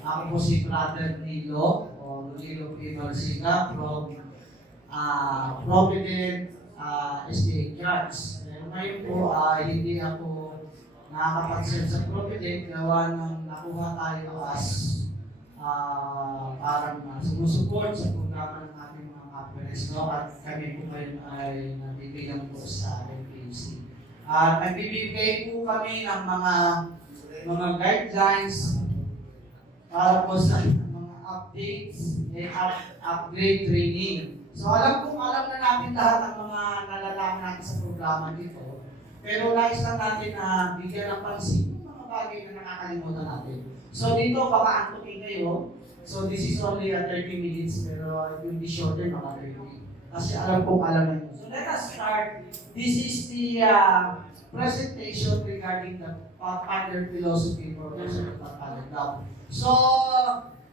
Ako po si Brother Nilo o Nilo P. Marsica from Provident State Church. Ngayon po hindi ako nakakapag-serve sa Provident gawa ng nakuha tayo as parang sumusuport sa programa ng ating mga kaperes, no? At kami po ngayon ay nabibigyan po sa MPC. At nagbibigay po kami ng mga guidelines para po sa mga updates and upgrade training. So alam na natin lahat ang mga nalalaman natin sa programa dito. Pero nais lang natin na bigyan ng pansin yung mga bagay na nakakalimutan natin. So dito baka antukin kayo. So this is only 30 minutes pero it will be shorter mga 30. Kasi alam nyo. So let us start. This is the presentation regarding the Pathfinder philosophy for President Pathfinder Club. So,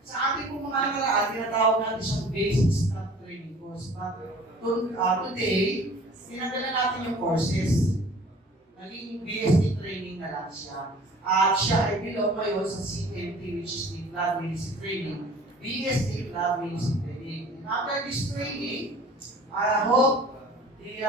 sa ating pong mga nakaraan, tinatawag natin siyang basic staff training course. But today, tinagdagan natin yung courses. Naging BST training na lang siya. At siya ay belong ngayon sa CMT, which is the Club Ministry Training. BST Club Ministry Training. And after this training, I hope the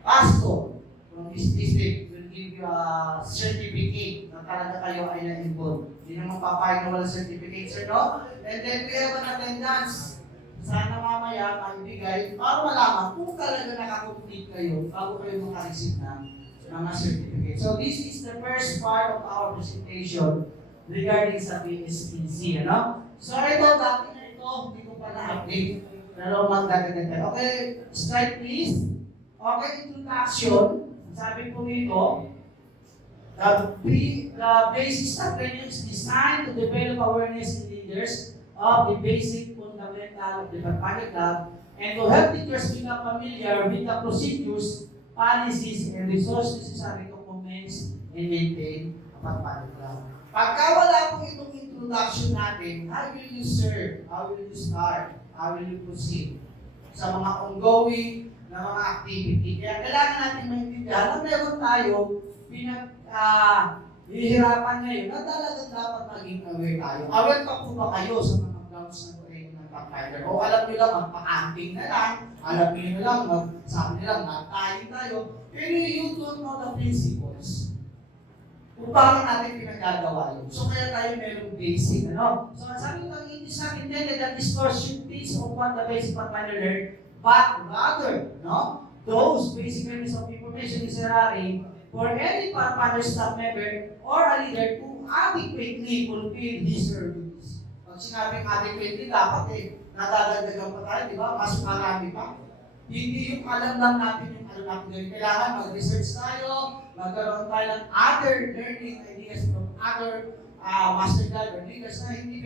pastor from this district will give you a certificate na talaga kayo ay na-involved. Hindi naman papayag na walang certificate, sir, no? And then we have an attendance. Sana mamaya maibigay para malaman kung talaga nakakomplete kayo bago kayo makareceive ng mga certificate. So this is the first part of our presentation regarding sa PSPC, ano? So ito, dati na ito, hindi ko pa na-update. Pero magdagdagan tayo. Okay, slide please. Okay, introduction. Sabi po nito, the basic staff training is designed to develop awareness in leaders of the basic fundamental of the Pathfinder Club and to help teachers become familiar with the procedures, policies, and resources necessary to commence and maintain a Pathfinder Club. Pagka wala pong itong introduction natin, how will you serve? How will you start? How will you proceed? Sa mga ongoing na mga activity. Kaya kailangan natin maintindihan na meron tayo hihirapan ngayon na talagang dapat maging aware tayo. Aware pa po ba kayo sa mga grounds ng training ng Pathfinder? O alam nyo lang, magpa-camping na lang, alam nyo lang, sabi nila, magtayin tayo. Pero you don't know the principles. Kung paano natin pinagagawa yun. So kaya tayo merong basic, ano? So sabi ko, it is not intended that this course should teach upon the basic Pathfinder learn, but rather, no, those basic elements of information necessary for any Pathfinder staff member or a leader to adequately fulfill his or her duties. Pag sinabing adequately, dapat nadadagdagan pa tayo, di ba? Mas marami pa. Hindi yung alam lang natin yung alam natin gawin. Kailangan mag-research tayo, magkaroon tayo ng other learning ideas from other master guide or leaders na hindi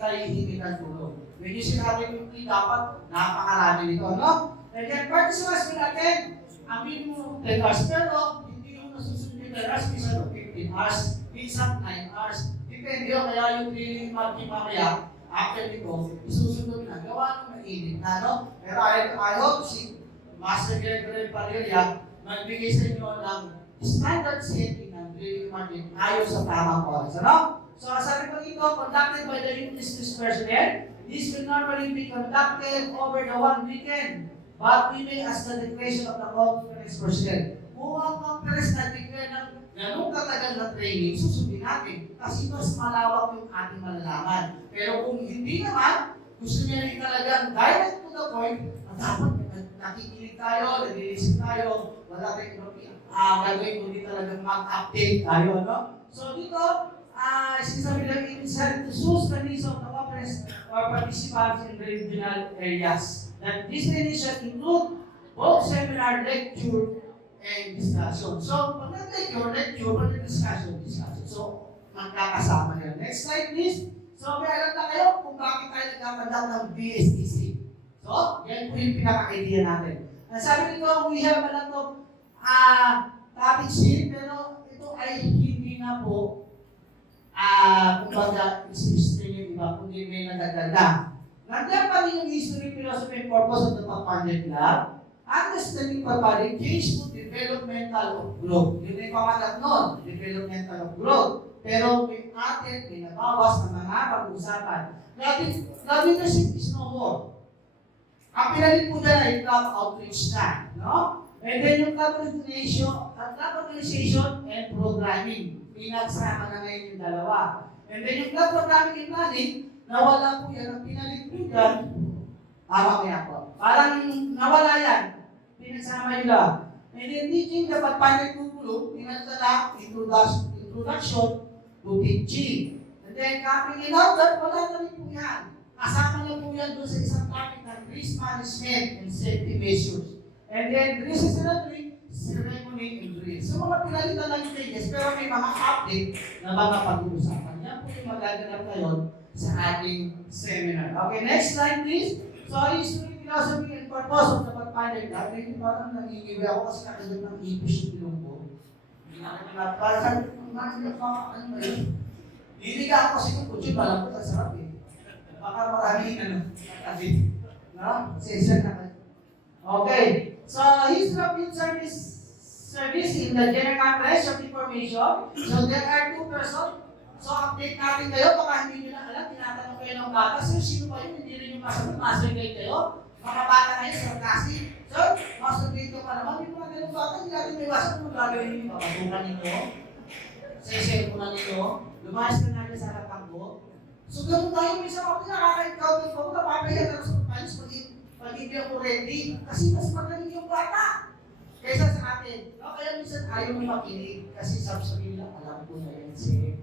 tayo hihingi ng tulong. When you sinabi yung dapat napakarami nito, no? And then participants will attend ang minimum 10 hours. Pero hindi yung nasusunod yung 10 hours, minsan 15 hours, minsan 9 hours. Depende o kaya yung training marking mamaya, after nito, isusunod na. Gawa nung mainit na, no? Pero I hope si Master Gregory Padilla magbigay sa inyo ng standard setting ng training marking ayon sa tamang oras, ano? So, sabi ko dito, conducted by the Unisys personnel. This will normally be conducted over the one weekend, but we may ask the declaration of the conference personnel. Kung ang conference na-declare ng ganun katagal na training, susundin natin kasi mas malawak yung ating malalaman. Pero kung hindi naman, gusto niya rin talagang direct to the point, dapat nakikinig tayo, nag-iisip tayo, wala tayong gagawin kundi talagang mag-update tayo, no? So dito, sinasabi lang to choose the needs of the conference or participants in the regional areas. That this training should include both seminar, lecture, and discussion. So, pag lecture, pag discussion. So, magkakasama yan. Next slide, please. So, may alam na kayo kung bakit tayo nagkakandak ng BSTC. So, yan po yung pinaka-idea natin. Ang sabi nito, we have a lot of topic sheet, pero ito ay hindi na po kumbaga, isistem yung iba, kundi may nadagdag na. Nandiyan pa rin yung history, philosophy, and purpose of the Pathfinder Club. Understanding Pathfinder, change to developmental of growth. Yun ay pamagat nun, developmental of growth. Pero may atin, may nabawas na mga pag-uusapan. Leadership is no more. Ang pinalit po dyan ay club outreach na. No? And then yung club organization and programming. Pinagsama na ngayon yung dalawa. And then yung club programming and planning, nawala po yan. Ang pinalit po dyan, mamaya po. Parang nawala yan. Pinagsama yun lang. And then teaching, dapat panagkukulo, pinagdala, introduction to teaching. And then camping and outdoor, wala na rin po yan. Kasama na po yan doon sa isang topic ng risk management and safety measures. And then, risk ceremony and drill. So, mga pinalitan lang yung changes, pero may mga update na mga pag-uusapan. Yan po yung magaganap ngayon sa ating seminar. Okay, next slide please. So, history, philosophy, and purpose of the Pathfinder Club. Medyo parang nangingiwi ako kasi nakagod ng ipis yung bilong ko. Hindi na kami para sa ano ba yun? Hindi ka ako kasi kung kutsin, malambot at sarap eh. Baka maraming nakabit. No? Session na kayo. Okay. So, history of youth service in the general conference of information. So, there are two persons. So, update natin kayo. Baka hindi nyo na alam. Tinatanong kayo ng bata. So, sino ba yun? Hindi rin yung masagot. Master grade kayo. Mga bata kayo sa klase. So, master grade ka pa naman. Yung mga ganun bata, hindi natin may wasak. Kung gagawin nyo, papatukan ninyo. Session po na ninyo. Lumayas ka natin sa katanggo. So, ganun tayo, minsan ako nakaka-encounter ko, napapahiya na sa panis pag hindi ako ready. Kasi mas magaling yung bata kaysa sa atin. No? Kaya minsan ayaw mo makinig kasi sabi lang, alam ko na yan siya.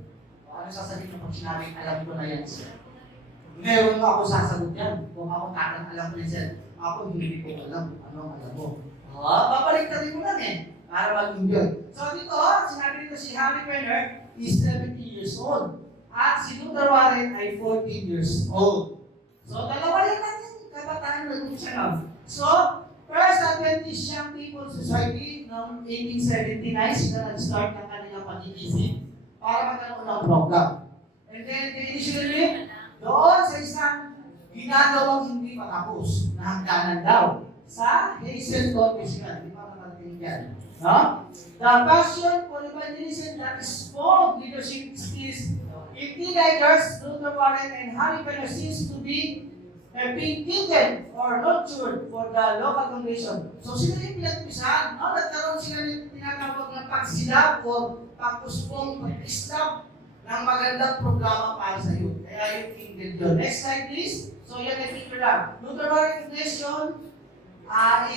Ano sasabihin mo pag sinabing, alam ko na yan siya? Meron mo ako sasagot yan. Kung ako takang alam ko yan siya, ako hindi ko alam. Ano ang alam mo? Babalik ka rin mo lang eh, para mag-enjoy. So dito, sinabi dito si Harry Penner is 70 years old. At si Luther Warren ay 14 years old. So, dalawa yan natin, kabataan na siya lang. So, First Adventist Young People Society noong 1879, sila nag-start ng kanilang pag-iisip para magkaroon ng program. And then, they initially doon sa isang ginagawang hindi matapos na hangganan daw sa Hazelton, Michigan. Di ba nakarating yan? No? The passion for evangelism that is for leadership skills in teenagers, Luther Warren and Harry Penner seems to be being taken or nurtured for the local congregation. So sila yung pinag-usahan, no? Nagkaroon sila ng tinatawag ng pagsilap o pagpuspong, pag-islap ng magandang programa para sa youth. Kaya yung tingin doon. Next slide please. So yan ay picture lang. Luther Warren Nation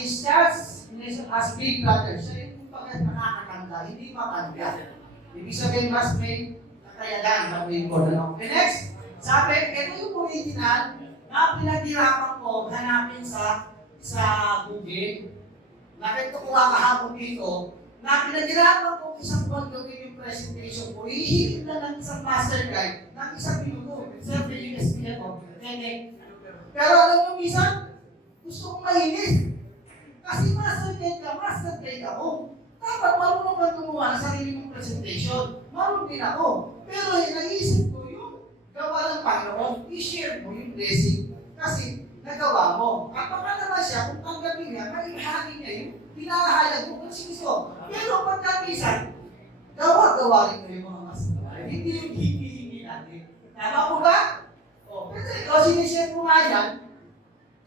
is just as big brother. So yung pagkat nakakatanda, hindi matanda. Ibig sabihin mas may kaya lang, gawin ko na. Okay, next. Sabi, ito yung original na pinaghirapan ko hanapin sa Google. Nakita ko kahapon dito na pinaghirapan ko isang buwan gawin yung presentation ko. Ihihip na ng isang master guide ng isang minuto. Siyempre, yung SPL ko. Pero alam mo, minsan, gusto kong mahinis. Kasi master guide ako. Dapat marunong kang gumawa ng sarili mong presentation. Marunong din ako. Pero naisip ko yung gawa ng Panginoon, i-share mo yung blessing. Kasi nagawa mo. At baka naman siya, kung tanggapin niya, maihahagi niya yung pinahayag mo kung sino. Pero pagkapisan, gawa rin ko yung mga mas. Hindi yung hindi natin. Tama po ba? Pero ikaw, sinishare mo nga yan,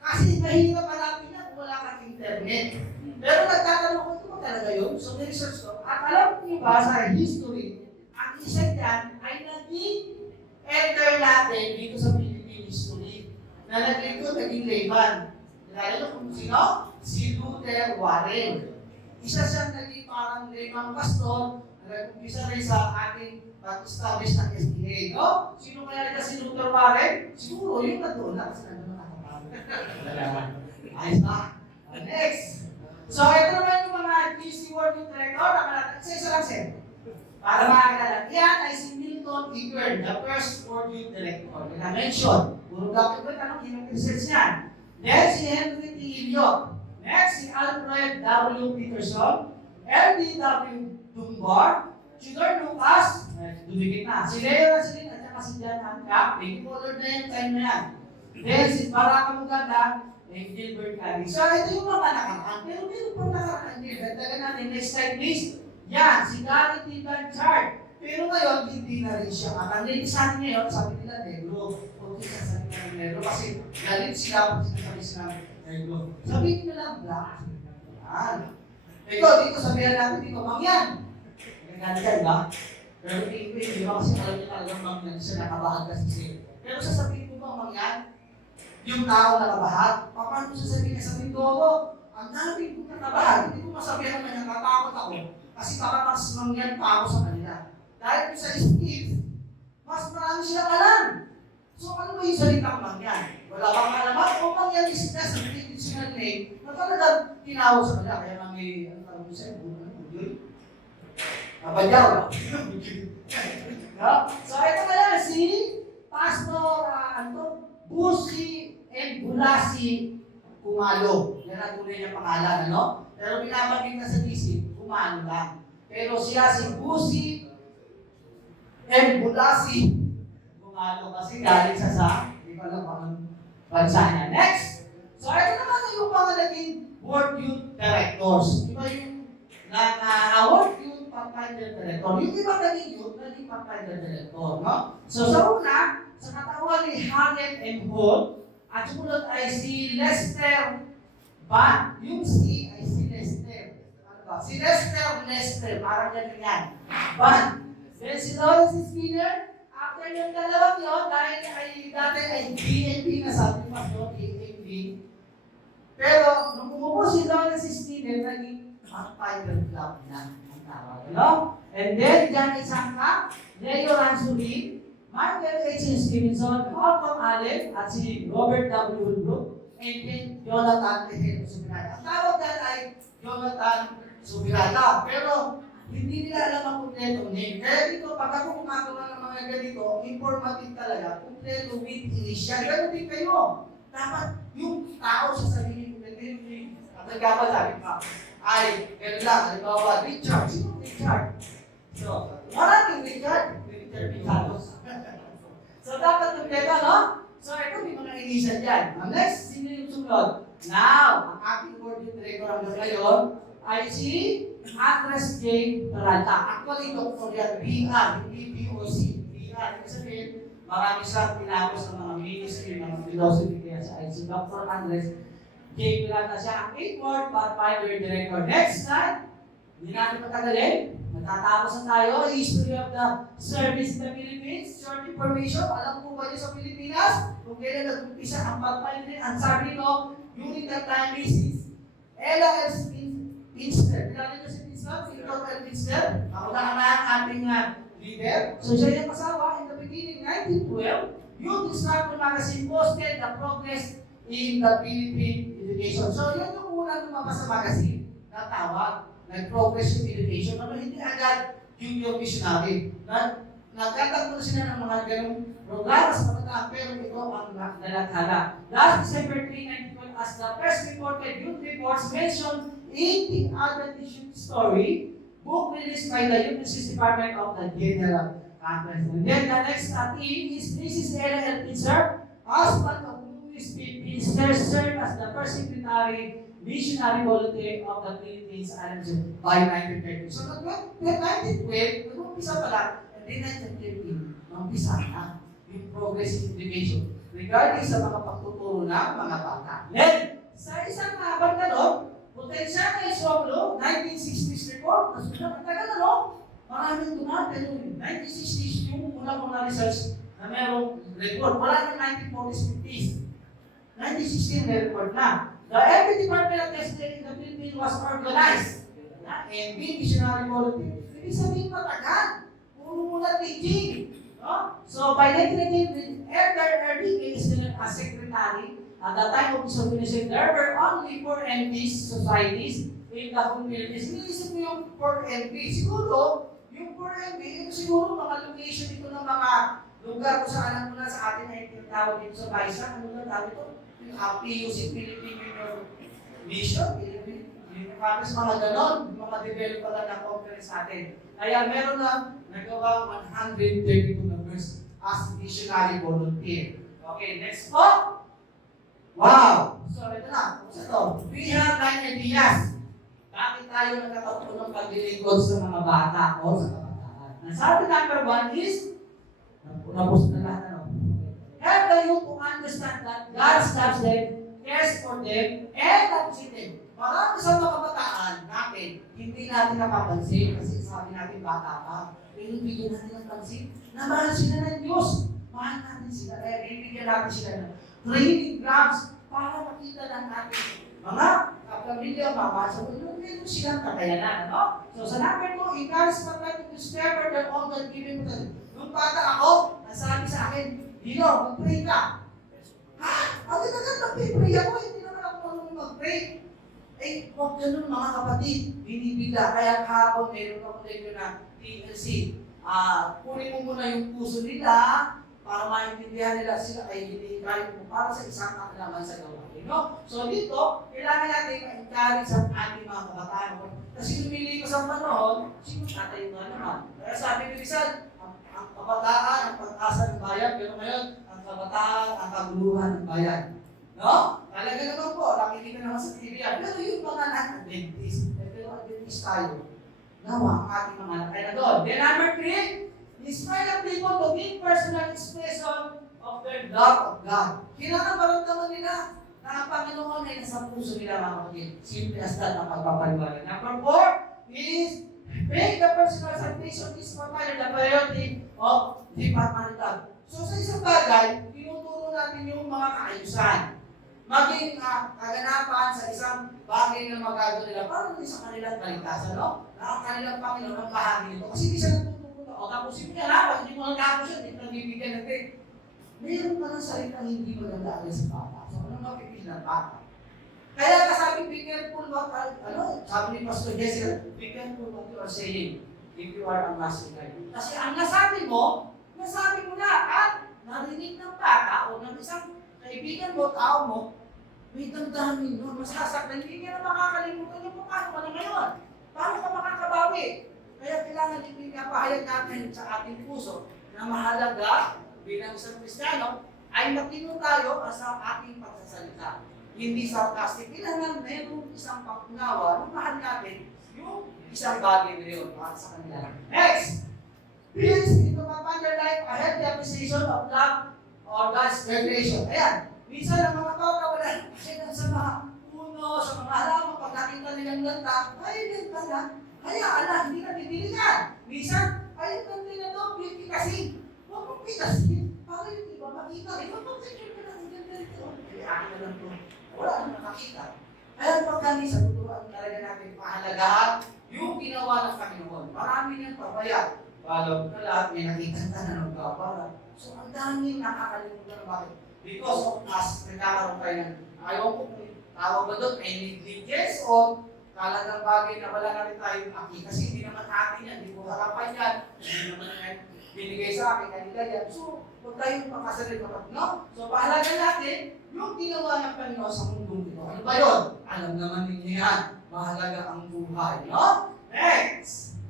kasi mahirap hanapin niya kung wala kang internet. Pero nagtatanong ko, ito ba talaga yun? So, research ko. At alam niyo ba sa history, ang isa dyan ay naging enter natin dito sa Philippine history. Na naging layman. Kilala niyo kung sino? Si Luther Warren. Isa siyang naging parang layman pastor na nag-umpisa rin sa ating pag-establish ng SDA. No? Sino kaya rin si Luther Warren? Siguro yung nandun na kasi nandun nakakapagod. Ayos na. Next. So, ito naman yung mga GC Working Director. Isa lang sir. Para makakilala. Yan ay si Milton Eager, the first Working Director. Na-mention. Puro dapat ba tanong yung research niyan. Then si Henry T. Elliot. Next, si Alfred W. Peterson. L.D.W. Dunbar. Tudor Lucas. Dumikit na. Si Leo Rasilin at saka si John Hancock. May color na yung time na yan. Then si Baraka Muganda. And Gilbert Carey. So, ito yung mga nakaraan. Pero meron pa nakaraan din. Dagdagan natin. Next slide, please. Yan, si Gary T. Blanchard. Pero ngayon, hindi na rin siya. Ang name sa atin ngayon, sabi nila, negro. Okay, sasabi nila ng negro. Kasi galit sila pag sinasabi sila negro. Sabihin nyo lang, black. Yan. Ito, dito sabihan natin dito, mangyan. Nagalit yan ba? Pero hindi ba kasi alam niya talagang mangyan siya, nakabahan kasi siya. Pero sasabihin mo ba, mangyan? Yung tao nakabahag, paano sasabihin niya sa Mindoro? Ang dami kong nakabahan, hindi ko masabihan na nakatakot ako. Kasi baka mas mangyan pa ako sa kanila. Dahil sa Steve, mas marami silang alam. So ano ba yung salitang mangyan? Wala bang alaman? O mangyan is just a traditional name na talagang tinawag sa kanila. Kaya nga may, ano tawag ko sa'yo? Budyoy? Nabadyaw. So ito kaya si Pastor Busi and Bulasi Kumalo. Yan ang tunay niya pangalan, ano? Pero binabagin na sa DC, Kumalo lang. Pero siya si Busi and Bulasi Kumalo kasi galing siya sa, hindi ko alam kung bansa niya. Next! So ito naman yung mga naging World Youth Directors. Iba yung World Youth Pathfinder Director. Yung iba naging youth, naging Pathfinder Director, no? So sa una, sa katawan ni Hagen and Hall, at sumunod ay si Lester Ban. Yung si ay si Lester. Ano ba? Si Lester, parang ganyan yan. Ban. Then si Lawrence Skinner, after yung dalawang yun, dahil ay dati ay DNP na sabi mas doon, DNP. Pero nung umupo si Lawrence Skinner, naging Pathfinder Club na ang tawag. No? And then, Johnny Sangka, Leo Ransulin, Michael H. Stevenson, Malcolm Allen, at si Robert W. Woodbrook, and then Jonathan Tejero Subirata. Ang tawag dyan ay Jonathan Subirata. Pero hindi nila alam ang kumpleto name. Kaya dito, pag ako kumagawa ng mga ganito, informative talaga, kumpleto with initial. Ganun din kayo. Dapat yung tao sa sarili mo, at nagkaba sabi pa, ay, gano'n lang, halimbawa, Richard. Sino Richard? So, maraming Richard Picados. So, dapat kumpleto, no? So, ito may mga initial dyan. Ang next, sino yung sunod? Now, ang aking board director hanggang ngayon ay si Andres J. Peralta. Actually, Dr. yan, BR, hindi BOC. BR, ibig sabihin, marami siyang tinapos ng mga ministry, mga philosophy kaya sa si Dr. Andres J. Peralta siya ang 8th Ward Pathfinder Director. Next slide, hindi natin patagalin. Natatapos na tayo, history of the service in the Philippines, short information. Alam po ba niyo sa Pilipinas, kung kailan nag-umpisa ang Pathfinder, ang sabi ko, during that time, Mrs. Ella F. Pinster. Kilala niyo si Pinster? Pintor L. Pinster? Ako na ang ating leader. So siya yung kasawa in the beginning, 1912, yung Distractor Magazine posted the progress in the Philippine education. So yun yung unang lumabas sa magazine na tawag. Nag-progress yung education, ano hindi agad yung missionary. Nagkatag mo sila ng mga ganong programa sa pagkataan, pero ito ang nalathala. Last December 3, 1912, as the first reported youth reports mentioned in the Adventist Youth Story, book released by the Youth Justice Department of the General Conference. And then the next team is Mrs. Ella L. Pincer, husband of Louis P. Pincer, served as the first secretary missionary volunteer of the Philippines by 1930. So, noong 1912, nag-umpisa pala, and then 1913, nag-umpisa na yung progressive education regarding sa mga pagtuturo ng mga bata. Then, sa isang banda, Potensyal na Isomlo, 1960s report, ang tagal na, no? Maraming tumate, pero 1960s yung una-una research na merong report. Wala ng 1940s, 50s. 1916 na report na. The every department of testing in the Philippines was organized. And being missionary volunteer, ibig sabihin matagal. Puro muna teaching. No? So by 1919, Edgar Erding is still a secretary. At the time of his organization, there were only 4 MPs societies in the whole Philippines. Iniisip mo yung 4 MP. Siguro, yung 4 MP, ito siguro mga location dito ng mga lugar kung saan muna sa atin ay tinatawag dito sa Baisa. Ano na tawag ito? Yung PUC, Philippine Mission, yung Congress, mga ganon, mga develop pala na conference natin. Kaya meron na nagawa 132 members as missionary volunteer. Okay, next po. Wow! So, ito na. Kung ito, we have 9 ideas. Bakit tayo nagkakatulong ng paglilingkod sa mga bata o sa kabataan? Ang sabi number 1 is, napos na lahat, ano? Help the youth to understand that God loves them, cares for them, and loves them. Marami sa mga kabataan natin, hindi natin napapansin kasi sabi natin bata pa. Pero bigyan natin ng pansin na mahal sila ng Diyos. Mahal natin sila. Kaya bibigyan natin sila ng training grounds para makita lang natin. Mga kapamilya, mabasa mo, meron silang kakayanan. No? So sa number 2, encourage mga to discover their own God-given potential. Nung bata ako, nasabi sa akin, Dino, mag-pray ka. Ha? Agad-agad mag-pray ako. Hindi naman ako marunong mag-pray. Eh, huwag ganun mga kapatid. Binibigla. Kaya kahapon meron ako dito na TLC. Kunin mo muna yung puso nila para maintindihan nila sila ay hindi kayo mo para sa isang kaalaman sa gawain. No? So dito, kailangan natin ma-encourage sa ating mga kabataan. Kasi lumili ko sa panahon, sino tatayo nga naman. Kaya sabi ni Rizal, ang kabataan, ang pag-asa ng bayan, pero ngayon, ang kabataan, ang kaguluhan ng bayan. No? Talaga naman po, nakikita naman sa TV yan. Pero yung mga non-Adventist, pero Adventist tayo, nawa ang ating mga anak ay na doon. Then number 3, inspire people to give personal expression of their love of God. Kailangan maramdaman nila na ang Panginoon ay nasa puso nila mga kapatid. Simple as that ang pagpapaliwanag. Number 4 is make the personal salvation is the priority of departmental. So sa isang bagay, tinuturo natin yung mga kaayusan. Maging kaganapan sa isang bagay na magagawa nila para rin sa kanilang kaligtasan, no? Na ang kanilang Panginoon ang bahagi nito. Kasi hindi siya nagtuturo o tapusin mo yan, pag hindi mo natapos yan, hindi nabibigyan natin. Mayroon pa ng salitang hindi maganda alin sa bata. So, anong mapipil ng bata? Kaya kasabi, be careful what, sabi ni Pastor Jesse, be careful what you are saying if you are a master guide. Kasi ang nasabi mo na, at narinig ng bata o ng isang kaibigan mo, tao mo, may damdamin mo, masasaktan, hindi niya na makakalimutan yung paano ka na ngayon. Paano ka makakabawi? Kaya kailangan din pinapahayag natin sa ating puso na mahalaga bilang isang Kristiyano ay matino tayo sa ating pagsasalita. Hindi sarcastic. Kailangan mayroong isang pag-unawa na mahal natin yung isang bagay na yun para sa kanila. Next! Build into your life a healthy appreciation of love or God's creation. Ayan. Minsan ang mga tao kawalan kasi sa mga puno, sa mga halaman, pag nakita nilang ganda, ay ganda na. Kaya ala, hindi na bibili yan. Minsan, ay ganda na to, beauty kasi. Huwag mong pinasin. Para yung iba makita. Huwag mong picture ka na ang ganda nito. Kaya akin na lang to. Wala nang nakakita. Kaya pag kami sa tuturuan talaga natin pahalagahan yung ginawa ng Panginoon. Marami niyang pabaya. Follow na lahat, may nakikita na ng kapara. So, ang daming nakakalimutan. Bakit? Because of us, nagkakaroon tayo ng, ayaw ko kung tawag ba doon, may negligence o talagang bagay na wala na rin tayo makita. Kasi hindi naman atin yan, hindi ko harapan yan, hindi naman binigay sa akin, kanila yan. So, huwag tayong makasalit kapag, no? So, pahalaga natin yung ginawa ng Panginoon sa mundong ito. Ano ba yun? Alam naman ninyo yan. Mahalaga ang buhay, no? Next!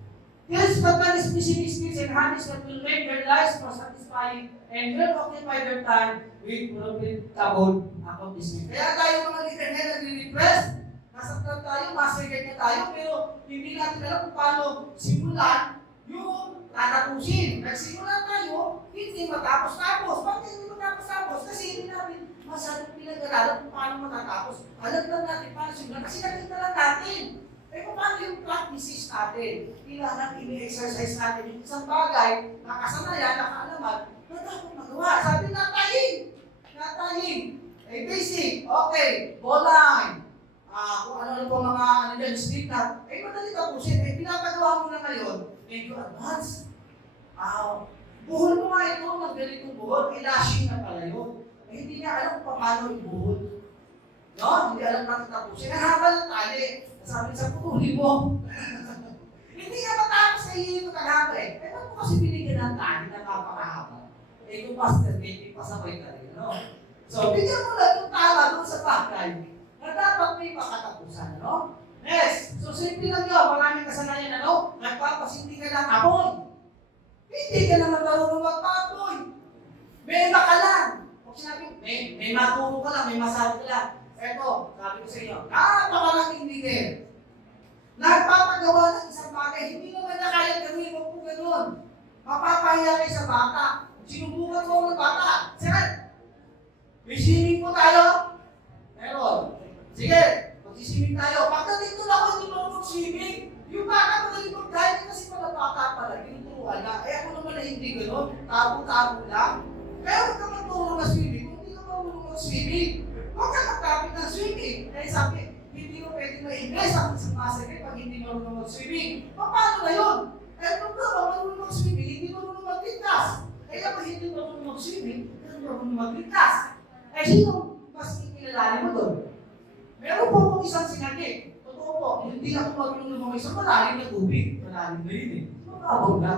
Here's what God specific skills and habits that will make their lives more satisfying and will occupy their time with profitable accomplishment. Kaya tayo mga leader na nagre-repress, nasaktan tayo, master-guide na tayo, pero hindi natin alam kung paano simulan yung tatapusin. Nagsimulan tayo, hindi matapos-tapos. Bakit hindi matapos-tapos? Kasi hindi natin masyadong pinag-aralan kung paano matatapos. Alam lang natin paano simulan kasi nakita lang natin. Eh kung paano yung practices natin? Kailangan ini-exercise natin yung isang bagay, nakasanayan, nakaalaman, na dapat magawa. Sabi natahin. Eh basic, okay, ball line. Kung ano po mga street nut, eh madali tapusin. Eh pinapagawa mo na ngayon, medyo advance. Buhol mo nga ito, magganitong buhol, eh lashing na pala yun. Eh hindi niya alam kung paano ibuhol. No? Hindi alam natin tapusin. Nahaba ng tali. Sabi sa putuli mo. Hindi nga matapos na hihinto ka haba eh. Eh, ba't mo kasi binigyan ng tali na kapakahaba? Eh, kung pastor, hindi pasabay ka rin, no? So, bigyan mo lang yung tala doon sa bagay na dapat may pakatapusan, no? Next. So, simple lang yun. Maraming kasanayan, ano? Nagpapasindi ka lang apoy. Hindi ka naman marunong magpapoy. May ka lang. Kung sinabi, may maturo ka lang, may masabi ka lang. Eto, sabi ko sa inyo, napakalaking leader. Nagpapagawa ng isang bagay, hindi naman na kaya gawin mo po gano'n. Mapapahiya kayo sa bata. Sinubukan ko ng bata. Sir, may swimming po tayo? Meron. Sige, mag-swimming tayo. Pagdating ko na ako, hindi marunong swimming. Yung bata magaling mag-dive kasi pala bata pala. Tinuturuan na. Eh ako naman na hindi gano'n. Tabo-tabo lang. Kaya huwag ka magturo na swimming. Kung hindi ka marunong mag-swimming, huwag ka magkapit ng swimming. Kaya sabi, hindi mo pwedeng ma-invest ang isang masakit pag hindi marunong mag-swimming. Paano na yun? Eh kung ka marunong mag-swimming, hindi marunong magligtas. Kaya pag hindi marunong mag-swimming, hindi marunong magligtas. Eh sino mas ikinalali mo doon? Meron po akong isang sinagik. Totoo po, hindi ako marunong lumamay sa malalim na tubig. Malalim na yun eh. Mababaw na.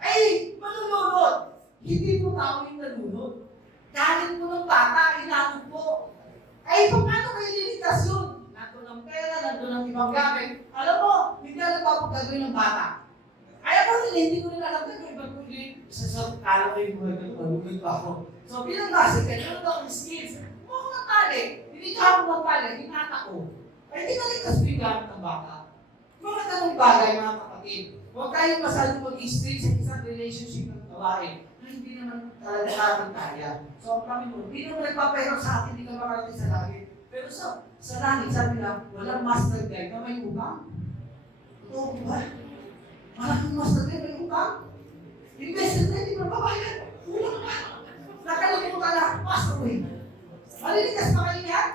Ay, manunod. Hindi po tao yung nanunod. Galing po ng bata, inanod po. Ay, paano kayo niligtas yun? Nandun ng pera, nandun ng ibang gamit. Alam mo, hindi alam pa po gagawin ng bata. Ay ako rin, hindi ko rin alam na kung iba ko hindi sa kala ko yung buhay ko, malugod pa ako. So bilang basic, ganyan akong skills. Huwag ko ng tali, hindi ka ako ng tali, hinata ko. Ay hindi ka ligtas po yung gamit ng bata. Mga ganong bagay mga kapatid. Huwag tayong masyadong mag-stay sa isang relationship ng gawain na hindi naman talaga natin kaya. So kami mo, hindi naman nagpapahirap sa atin, hindi ka makarating sa langit. Pero sa langit, sabi na, walang master guide na may utang. Oo ba? Maraming master guide may utang. Invested na, hindi mababayad. Ulang na. Nakalimutan na, master guide. Maliligas pa kayo yan?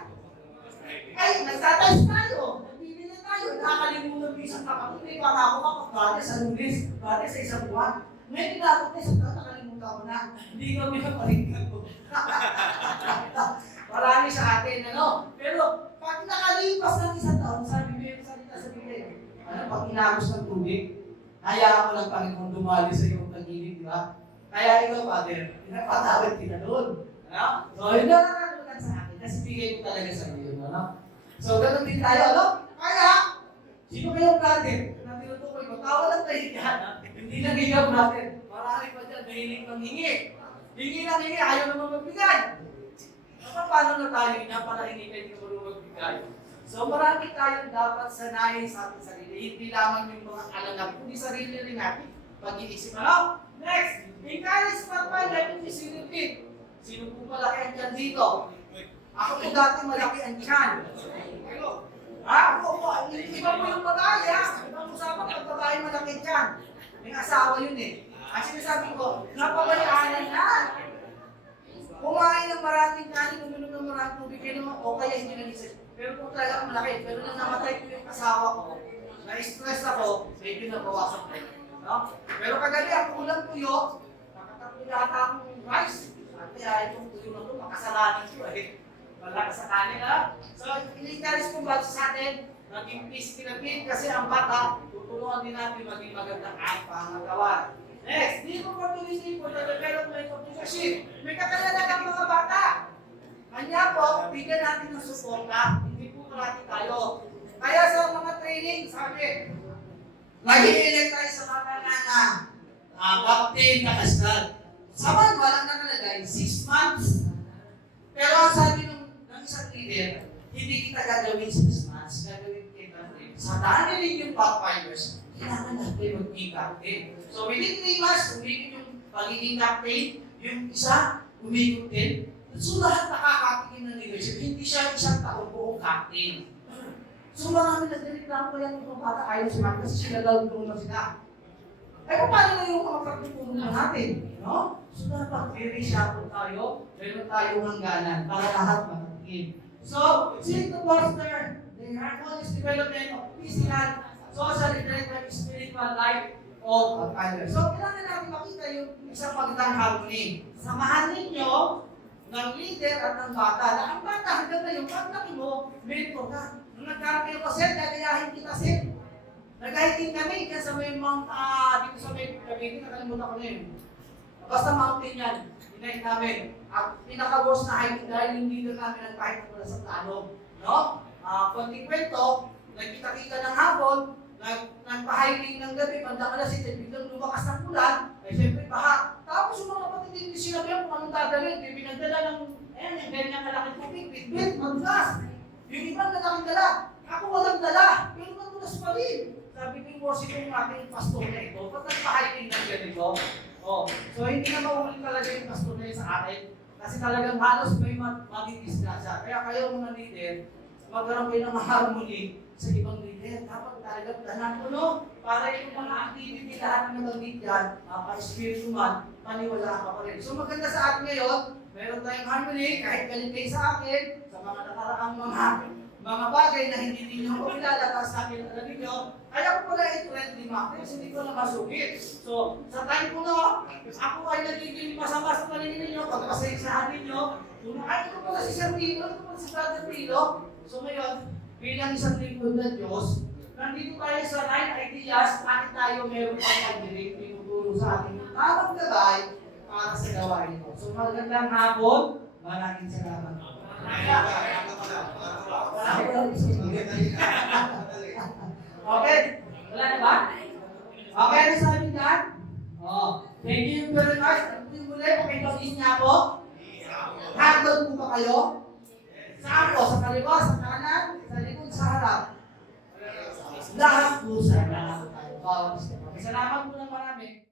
Ay, nagtatays tayo. Nagbibili tayo. Nakakalimutan ko isang kapatid. May pangako ka pagkali sa lunes, dati sa isang buwan. Ngayon tinakot na isang nakalimutan ko na. Hindi kami napalingan ko. Marami sa atin, ano? Pero pag nakalipas ng isang taon, sabi ko yung salita sa Biblia, pag inagos ng tubig, hayaan mo ng Panginoon dumali sa iyong tagilid, di ba? Kaya ikaw, Father, pinapatawad kita doon. Ano? So, yun na nakakulutan sa akin. Kasi bigay ko talaga sa iyo, ano? So, ganun din tayo, ano? Kaya, sino kayong brother? Na tinutukoy ko, tawa lang tayo yan, ha? Hindi na higaw natin. Marami pa dyan, mahiling pang hingi. Hingi na hingi, ayaw naman magbigay. Paano na tayo, napalahingi kayo hindi marunong magbigay? So, marami tayong dapat sanayin sa ating sarili. Hindi lamang yung mga alangan, kundi sarili rin natin. Pag-iisip, ano? Next, encourage pagpal, let me sinipin. Sino po malaki ang tiyan dito? Ako po dati malaki ang tiyan. Ako po, iba po yung babae ha. Ibang usapan pag babae malaki ang tiyan. May asawa yun eh. Ang sinasabi ko, napabayaanan na. Kumain ng maraming kanin, uminom ng maraming tubig, kaya naman o kaya hindi nagisip. Pero kung talagang malaki, pero nang namatay ko yung asawa ko, na-stress ako, medyo nabawasan ko. No? Pero kagabi ang ulang tuyo, nakatapo yata akong rice. At kaya itong tuyo na ito, makasalanan ko eh. Wala ka sa kanila. So, in-encourage ko ba sa atin, maging peace pinapin kasi ang bata, tutulungan din natin maging magandang ang pangagawa. Next, di mo opportunity for the development of leadership. May kakalanan ang mga bata. Kanya po, bigyan natin ng suporta, hindi po marami tayo. Kaya sa mga training, sabi, nag-i-elect tayo sa mga captain na kasal. Sa manual, ang nakalagay, 6 months. Pero ang sabi ng isang leader, hindi kita gagawin 6 months, gagawin kita rin. Sa dami rin yung backfires, kailangan natin maging captain. So within 3 months, umikot yung pagiging captain, yung isa, umikot din. So lahat nakakatingin ng leadership, hindi siya isang taon buong captain. So marami nagreklamo yan yung bata ayaw sumagot kasi sila daw tulungan sila. Eh paano na yung mga pagtutulungan natin? No? So dapat very sharp tayo, meron tayong hangganan para lahat makatingin. So, seek to foster the harmonious development of physical, social, intellectual, spiritual life of others. So, kailangan natin makita yung isang magandang harmony. Samahan ninyo ng leader at ng bata. Na ang bata, hanggang ngayon, pagdaki mo, mentor ka. Nung nagkaroon kayo ko, sir, gagayahin kita, sir. Nag-hiking kami, kaya sa may dito sa may Cavite, nakalimutan ko na yun. Basta mountain yan, hinahin namin. At pinaka-worst na hiking dahil yung leader namin nag-kahit mula sa plano. No? Konting kwento, nagkita-kita ng hapon, nagpa-hiking ng gabi, bandang alas 7, biglang lumakas ng ulan, ay siyempre baha. Tapos yung mga kapatid hindi sinabihan kung anong dadalhin, yung pinagdala ng, yung ganyan kalaking tubig, bitbit, maggas. Yung ibang nalaking dala, ako walang dala, pero magulas pa rin. sabi ko yung worship yung ating pastor na ito, ba't nagpa-hiking ng ganito? Oh, so hindi na maulit talaga yung pastor na yun sa akin. Kasi talagang halos may matidisgrasya. Kaya kayo mga leader, magkaroon kayo ng harmony sa ibang leader. Dapat talagang danan ko, no? Para yung mga activity lahat ng nagagit yan, pa-espiritu man, paniwala ka pa rin. So maganda sa atin ngayon, meron tayong harmony, kahit galit kayo sa akin, sa mga nakaraang mga bagay na hindi ninyo ko kilala, tapos sa akin na ninyo, kaya ko pala i-friendly matters, hindi ko na masugit. So, sa time ko na, ako ay nagiging masama sa paningin ninyo, pagpasensahan ninyo, ay, ito pala si Sir Pino, ito pala si Brother Pino. So ngayon, bilang isang lingkod ng Diyos, nandito tayo sa right ideas, bakit tayo meron pang pag-direct, tinuturo sa ating tamang gabay para sa gawain ito. So magandang hapon, maraming salamat. Okay, wala na ba? Okay, ano sabi dyan? Oh, thank you very much. At muli, pakitawin niya ako. Hardon po ba kayo? Saan po? Sa kaliwa, sa kanan, sa likod, sa harap. Lahat po sa lahat. Salamat po ng marami.